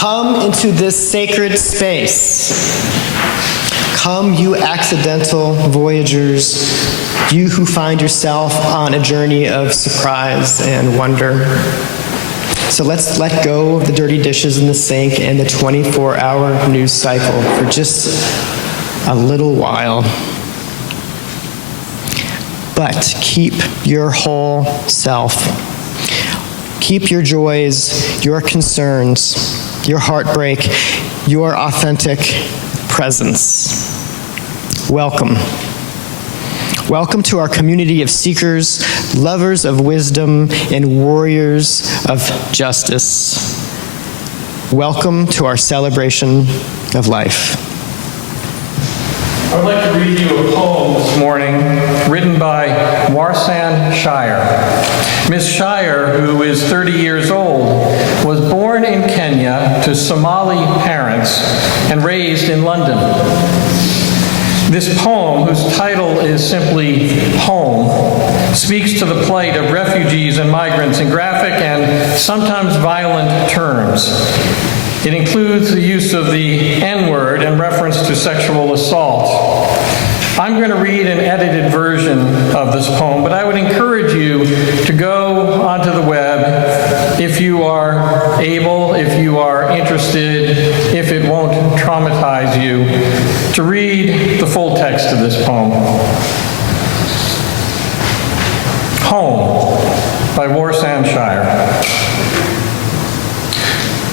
Come into this sacred space. Come, you accidental voyagers, you who find yourself on a journey of surprise and wonder. So let's let go of the dirty dishes in the sink and the 24-hour news cycle for just a little while. But keep your whole self. Keep your joys, your concerns, your heartbreak, your authentic presence. Welcome. Welcome to our community of seekers, lovers of wisdom, and warriors of justice. Welcome to our celebration of life. I would like to read you a poem this morning written by Warsan Shire. Miss Shire, who is 30 years old, was born in Kenya to Somali parents and raised in London. This poem, whose title is simply Home, speaks to the plight of refugees and migrants in graphic and sometimes violent terms. It includes the use of the N-word and reference to sexual assault. I'm going to read an edited version of this poem, but I would encourage you to go onto the web if you are able, if you are interested, if it won't traumatize you, to read the full text of this poem. Home by Warsan Shire.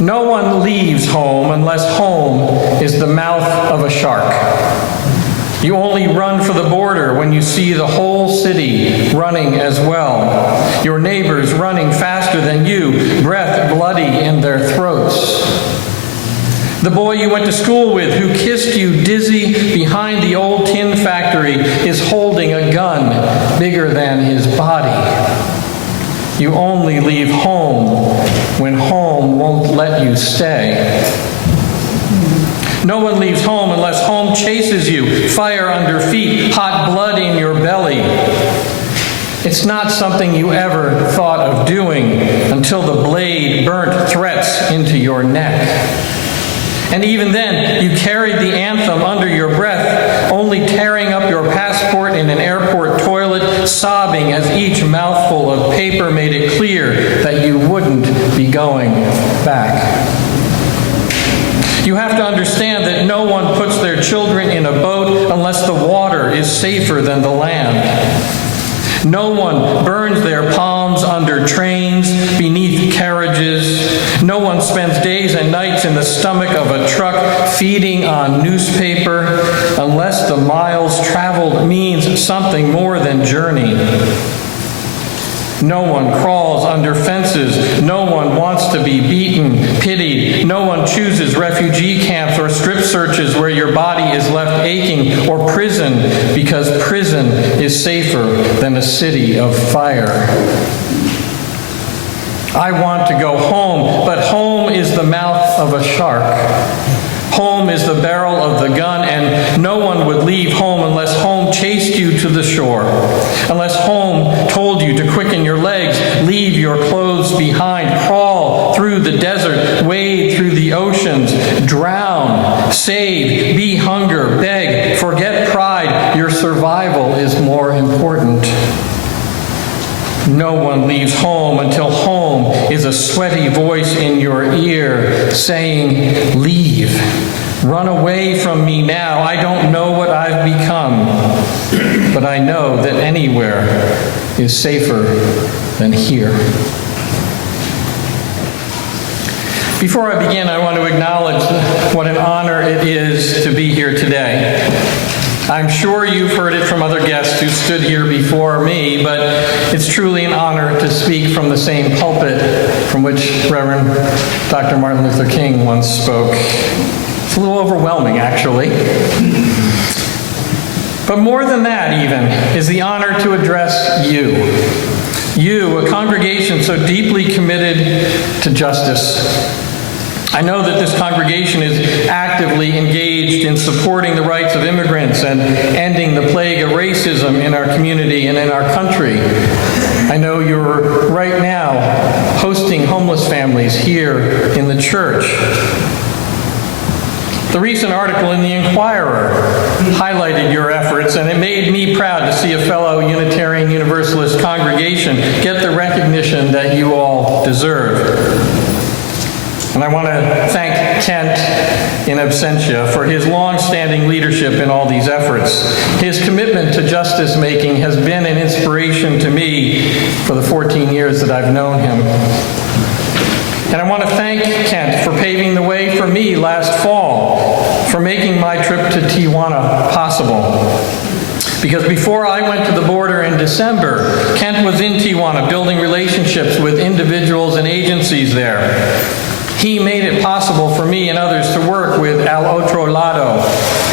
No one leaves home unless home is the mouth of a shark. You only run for the border when you see the whole city running as well. Your neighbors running faster than you, breath bloody in their throats. The boy you went to school with who kissed you dizzy behind the old tin factory is holding a gun bigger than his body. You only leave home when home won't let you stay. No one leaves home unless home chases you, fire under feet, hot blood in your belly. It's not something you ever thought of doing until the blade burnt threats into your neck. And even then, you carried the anthem under your breath, only tearing up your passport in an airport toilet, sobbing as each mouthful of paper made it clear that you wouldn't be going back. You have to understand that no one puts their children in a boat unless the water is safer than the land. No one burns their palms under trains, beneath carriages. No one spends days and nights in the stomach of a truck feeding on newspaper unless the miles traveled means something more than journey. No one crawls under fences. No one wants to be beaten, pitied. No one chooses refugee camps or strip searches where your body is left aching, or prison because prison is safer than a city of fire. I want to go home, but home is the mouth of a shark. Home is the barrel of the gun, and no one would leave home unless home chased you to the shore, unless home told you to quicken your legs, leave your clothes behind, crawl through the desert, wade through the oceans, drown, save, be hunger, beg, forget pride. Your survival is more important. No one leaves home until home is a sweaty voice in your ear saying, "Leave. Run away from me now. I don't know what I've become, but I know that anywhere is safer than here." Before I begin, I want to acknowledge what an honor it is to be here today. I'm sure you've heard it from other guests who stood here before me, but it's truly an honor to speak from the same pulpit from which Reverend Dr. Martin Luther King once spoke. It's a little overwhelming, actually. But more than that, even, is the honor to address you. You, a congregation so deeply committed to justice. I know that this congregation is actively engaged in supporting the rights of immigrants and ending the plague of racism in our community and in our country. I know you're right now hosting homeless homeless families here in the church. The recent article in the Inquirer highlighted your efforts, and it made me proud to see a fellow Unitarian Universalist congregation get the recognition that you all deserve. And I want to thank Kent in absentia for his long-standing leadership in all these efforts. His commitment to justice-making has been an inspiration to me for the 14 years that I've known him. And I want to thank Kent for paving the way for me last fall, for making my trip to Tijuana possible. Because before I went to the border in December, Kent was in Tijuana building relationships with individuals and agencies there. He made it possible for me and others to work with Otro Lado,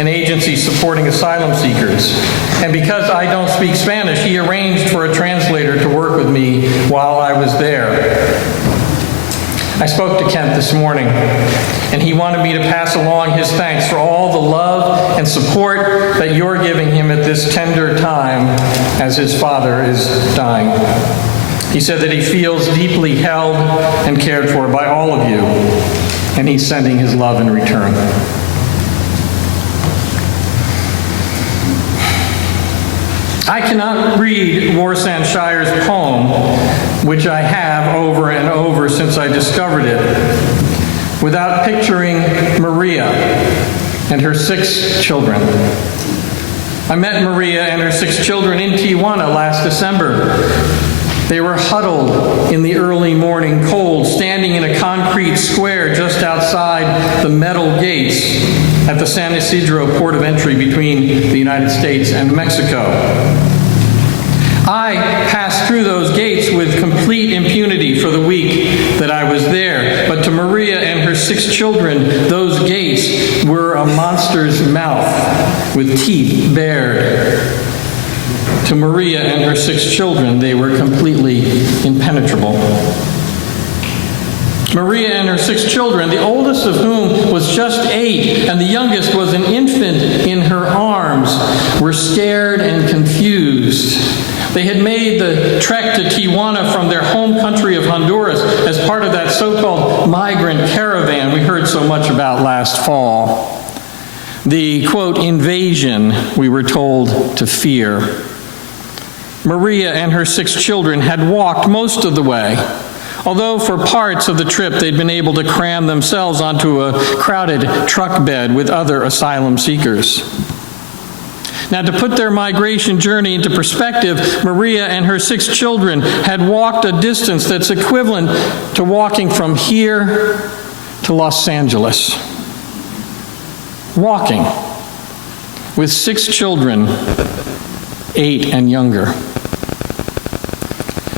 an agency supporting asylum seekers. And because I don't speak Spanish, he arranged for a translator to work with me while I was there. I spoke to Kent this morning, and he wanted me to pass along his thanks for all the love and support that you're giving him at this tender time as his father is dying. He said that he feels deeply held and cared for by all of you, and he's sending his love in return. I cannot read Warsanshire's poem, which I have over and over since I discovered it, without picturing Maria and her 6 children. I met Maria and her 6 children in Tijuana last December. They were huddled in the early morning cold, standing in a concrete square just outside the metal gates at the San Isidro port of entry between the United States and Mexico. I passed through those gates with complete impunity for the week that I was there, but to Maria and her 6 children, those gates were a monster's mouth with teeth bared. To Maria and her 6 children, they were completely impenetrable. Maria and her 6 children, the oldest of whom was just 8, and the youngest was an infant in her arms, were scared and confused. They had made the trek to Tijuana from their home country of Honduras as part of that so-called migrant caravan we heard so much about last fall. The, quote, invasion we were told to fear. Maria and her 6 children had walked most of the way, although for parts of the trip they'd been able to cram themselves onto a crowded truck bed with other asylum seekers. Now, to put their migration journey into perspective, Maria and her 6 children had walked a distance that's equivalent to walking from here to Los Angeles. Walking with 6 children, 8 and younger.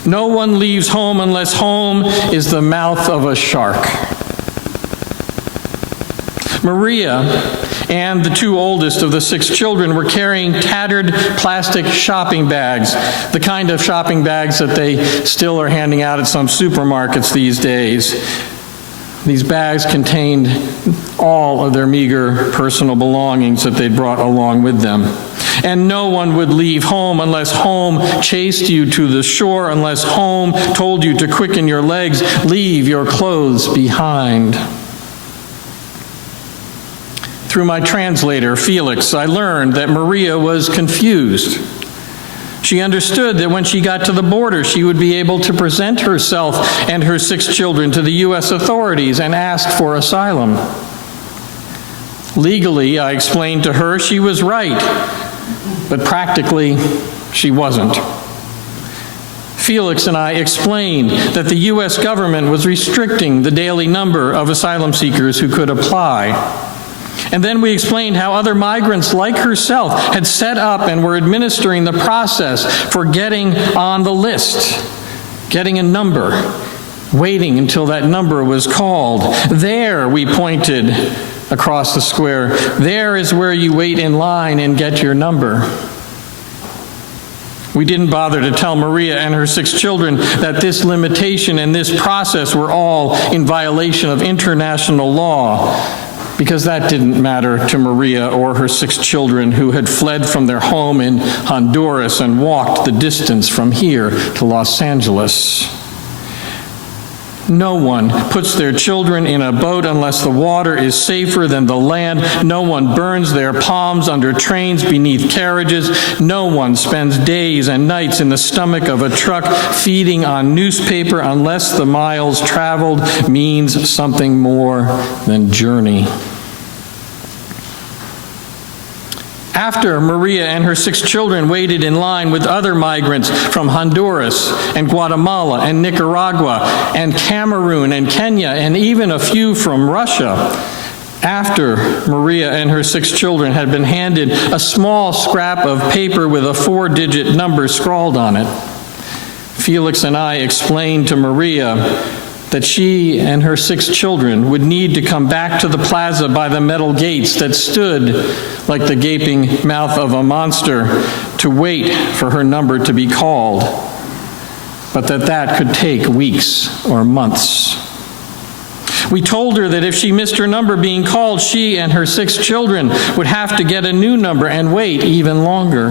No one leaves home unless home is the mouth of a shark. Maria and the 2 oldest of the 6 children were carrying tattered plastic shopping bags, the kind of shopping bags that they still are handing out at some supermarkets these days. These bags contained all of their meager personal belongings that they'd brought along with them. And no one would leave home unless home chased you to the shore, unless home told you to quicken your legs, leave your clothes behind. Through my translator, Felix, I learned that Maria was confused. She understood that when she got to the border, she would be able to present herself and her 6 children to the U.S. authorities and ask for asylum. Legally, I explained to her she was right, but practically, she wasn't. Felix and I explained that the U.S. government was restricting the daily number of asylum seekers who could apply. And then we explained how other migrants like herself had set up and were administering the process for getting on the list, getting a number, waiting until that number was called. There, we pointed across the square, there is where you wait in line and get your number. We didn't bother to tell Maria and her 6 children that this limitation and this process were all in violation of international law, because that didn't matter to Maria or her 6 children who had fled from their home in Honduras and walked the distance from here to Los Angeles. No one puts their children in a boat unless the water is safer than the land. No one burns their palms under trains beneath carriages. No one spends days and nights in the stomach of a truck feeding on newspaper unless the miles traveled means something more than journey. After Maria and her 6 children waited in line with other migrants from Honduras and Guatemala and Nicaragua and Cameroon and Kenya and even a few from Russia, after Maria and her 6 children had been handed a small scrap of paper with a 4-digit number scrawled on it, Felix and I explained to Maria that she and her 6 children would need to come back to the plaza by the metal gates that stood like the gaping mouth of a monster to wait for her number to be called, but that could take weeks or months. We told her that if she missed her number being called, she and her 6 children would have to get a new number and wait even longer.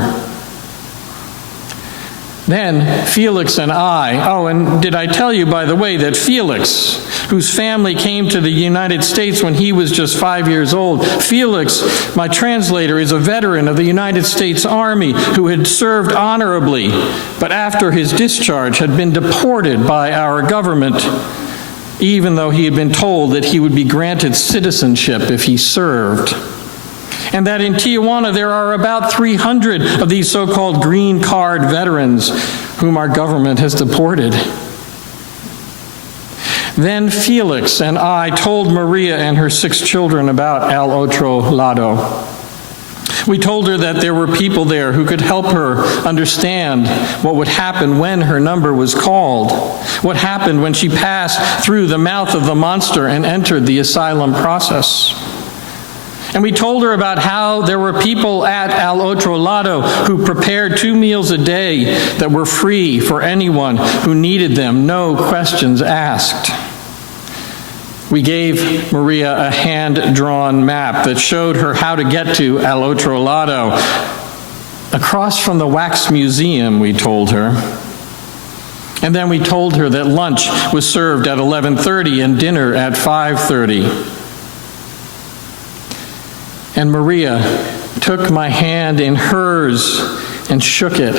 Then Felix and I, and did I tell you, by the way, that Felix, whose family came to the United States when he was just 5 years old, Felix, my translator, is a veteran of the United States Army who had served honorably, but after his discharge had been deported by our government, even though he had been told that he would be granted citizenship if he served. And that in Tijuana there are about 300 of these so-called green card veterans whom our government has deported. Then Felix and I told Maria and her 6 children about El Otro Lado. We told her that there were people there who could help her understand what would happen when her number was called, what happened when she passed through the mouth of the monster and entered the asylum process. And we told her about how there were people at El Otro Lado who prepared 2 meals a day that were free for anyone who needed them, no questions asked. We gave Maria a hand-drawn map that showed her how to get to El Otro Lado. Across from the Wax Museum, we told her. And then we told her that lunch was served at 11:30 and dinner at 5:30. And Maria took my hand in hers and shook it.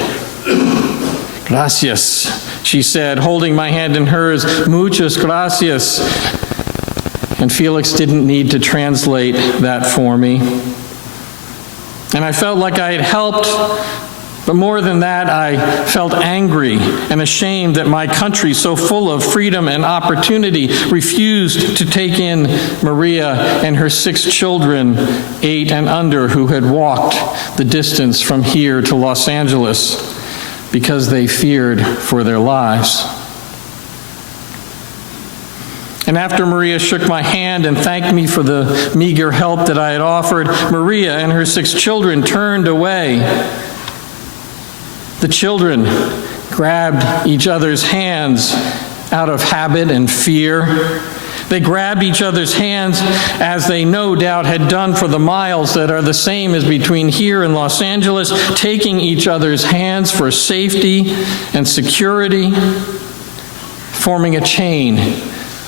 Gracias, she said, holding my hand in hers. Muchas gracias. And Felix didn't need to translate that for me. And I felt like I had helped, but more than that, I felt angry and ashamed that my country, so full of freedom and opportunity, refused to take in Maria and her 6 children, 8 and under, who had walked the distance from here to Los Angeles because they feared for their lives. And after Maria shook my hand and thanked me for the meager help that I had offered, Maria and her 6 children turned away. The children grabbed each other's hands out of habit and fear. They grabbed each other's hands as they no doubt had done for the miles that are the same as between here and Los Angeles, taking each other's hands for safety and security, forming a chain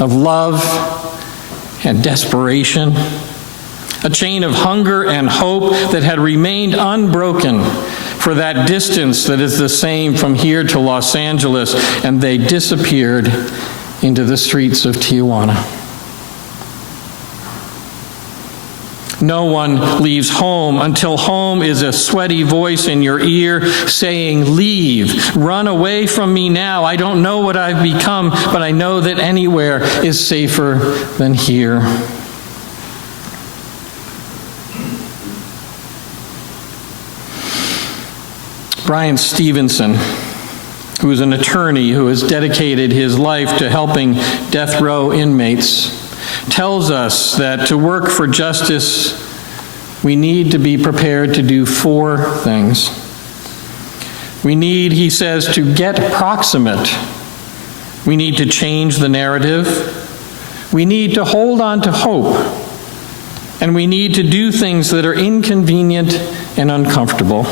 of love and desperation, a chain of hunger and hope that had remained unbroken for that distance that is the same from here to Los Angeles, and they disappeared into the streets of Tijuana. No one leaves home until home is a sweaty voice in your ear saying, "Leave, run away from me now. I don't know what I've become, but I know that anywhere is safer than here." Brian Stevenson, who is an attorney who has dedicated his life to helping death row inmates, tells us that to work for justice, we need to be prepared to do 4 things. We need, he says, to get proximate. We need to change the narrative. We need to hold on to hope. And we need to do things that are inconvenient and uncomfortable.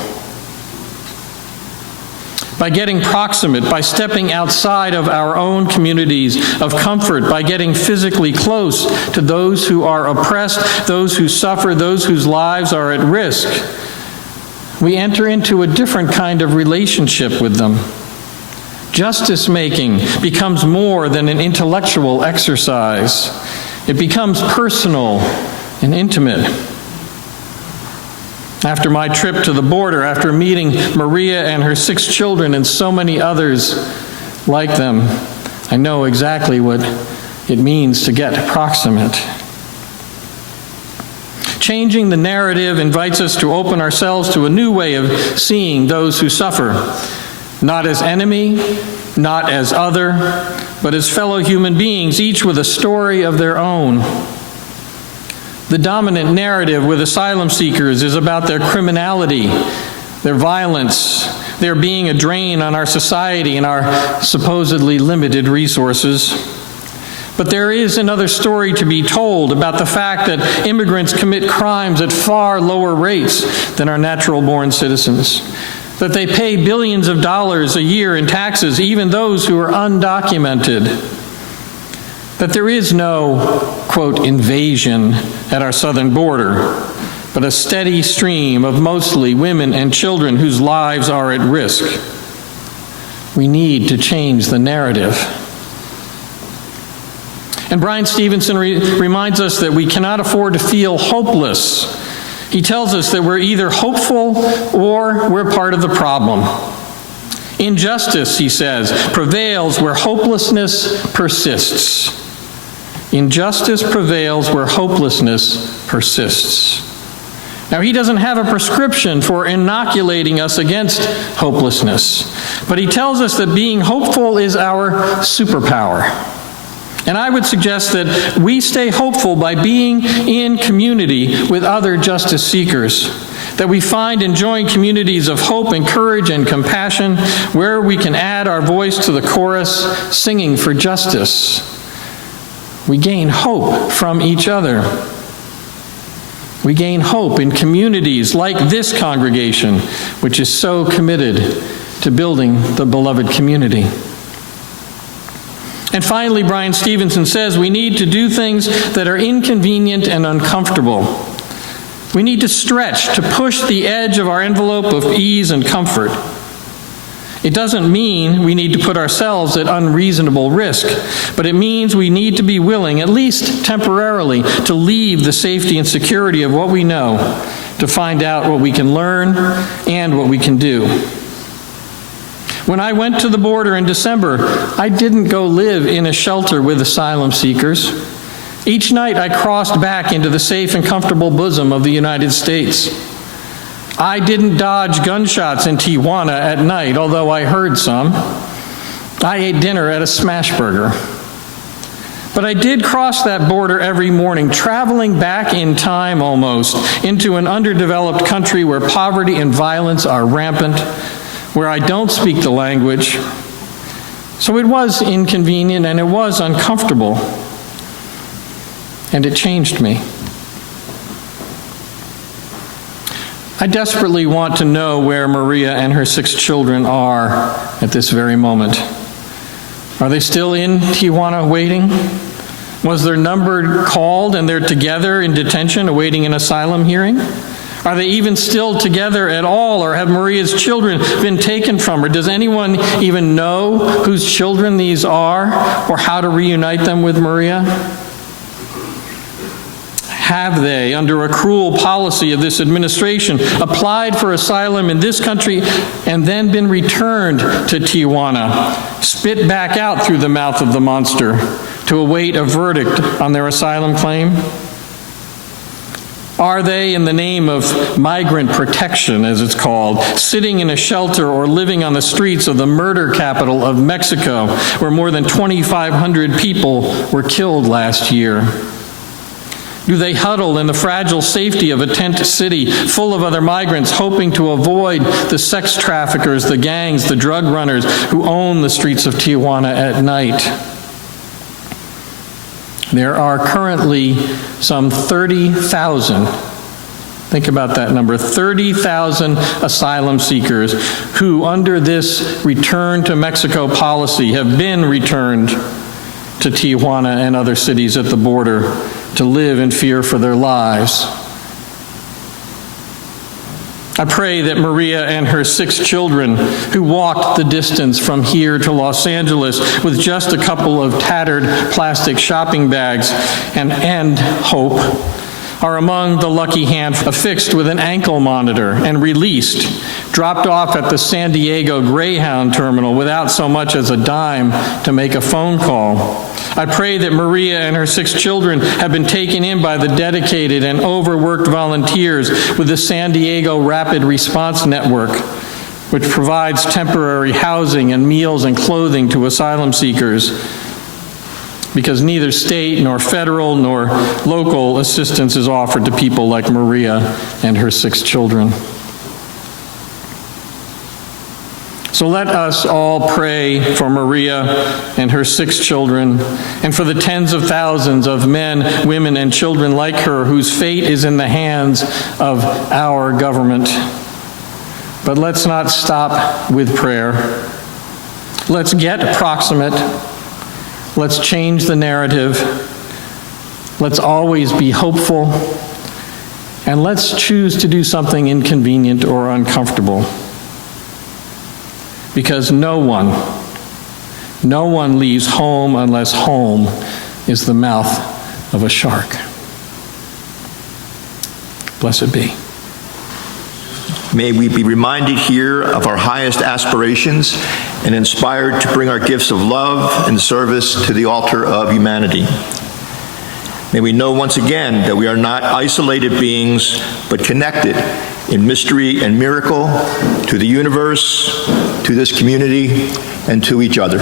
by getting proximate, by stepping outside of our own communities of comfort, by getting physically close to those who are oppressed, those who suffer, those whose lives are at risk, we enter into a different kind of relationship with them. Justice-making becomes more than an intellectual exercise. It becomes personal and intimate. After my trip to the border, after meeting Maria and her 6 children and so many others like them, I know exactly what it means to get proximate. Changing the narrative invites us to open ourselves to a new way of seeing those who suffer, not as enemy, not as other, but as fellow human beings, each with a story of their own. The dominant narrative with asylum seekers is about their criminality, their violence, their being a drain on our society and our supposedly limited resources. But there is another story to be told about the fact that immigrants commit crimes at far lower rates than our natural-born citizens, that they pay billions of dollars a year in taxes, even those who are undocumented, that there is no, quote, invasion at our southern border, but a steady stream of mostly women and children whose lives are at risk. We need to change the narrative. And Brian Stevenson reminds us that we cannot afford to feel hopeless. He tells us that we're either hopeful or we're part of the problem. Injustice, he says, prevails where hopelessness persists. Injustice prevails where hopelessness persists. Now, he doesn't have a prescription for inoculating us against hopelessness, but he tells us that being hopeful is our superpower. And I would suggest that we stay hopeful by being in community with other justice seekers, that we find and join communities of hope and courage and compassion where we can add our voice to the chorus, singing for justice. We gain hope from each other. We gain hope in communities like this congregation, which is so committed to building the beloved community. And finally, Brian Stevenson says we need to do things that are inconvenient and uncomfortable. We need to stretch, to push the edge of our envelope of ease and comfort. It doesn't mean we need to put ourselves at unreasonable risk, but it means we need to be willing, at least temporarily, to leave the safety and security of what we know, to find out what we can learn and what we can do. When I went to the border in December, I didn't go live in a shelter with asylum seekers. Each night I crossed back into the safe and comfortable bosom of the United States. I didn't dodge gunshots in Tijuana at night, although I heard some. I ate dinner at a smash burger. But I did cross that border every morning, traveling back in time almost, into an underdeveloped country where poverty and violence are rampant, where I don't speak the language. So it was inconvenient and it was uncomfortable. And it changed me. I desperately want to know where Maria and her 6 children are at this very moment. Are they still in Tijuana waiting? Was their number called and they're together in detention awaiting an asylum hearing? Are they even still together at all, or have Maria's children been taken from her? Does anyone even know whose children these are, or how to reunite them with Maria? Have they, under a cruel policy of this administration, applied for asylum in this country and then been returned to Tijuana, spit back out through the mouth of the monster to await a verdict on their asylum claim? Are they, in the name of migrant protection, as it's called, sitting in a shelter or living on the streets of the murder capital of Mexico, where more than 2,500 people were killed last year? Do they huddle in the fragile safety of a tent city full of other migrants, hoping to avoid the sex traffickers, the gangs, the drug runners who own the streets of Tijuana at night? There are currently some 30,000 Think about that number, 30,000 asylum seekers who, under this return to Mexico policy, have been returned to Tijuana and other cities at the border to live in fear for their lives. I pray that Maria and her 6 children, who walked the distance from here to Los Angeles with just a couple of tattered plastic shopping bags and hope, are among the lucky handful affixed with an ankle monitor and released, dropped off at the San Diego Greyhound terminal without so much as a dime to make a phone call. I pray that Maria and her 6 children have been taken in by the dedicated and overworked volunteers with the San Diego Rapid Response Network, which provides temporary housing and meals and clothing to asylum seekers, because neither state nor federal nor local assistance is offered to people like Maria and her 6 children. So let us all pray for Maria and her 6 children, and for the tens of thousands of men, women, and children like her whose fate is in the hands of our government. But let's not stop with prayer. Let's get proximate. Let's change the narrative. Let's always be hopeful. And let's choose to do something inconvenient or uncomfortable. Because no one leaves home unless home is the mouth of a shark. Blessed be. May we be reminded here of our highest aspirations and inspired to bring our gifts of love and service to the altar of humanity. May we know once again that we are not isolated beings, but connected in mystery and miracle to the universe, to this community, and to each other.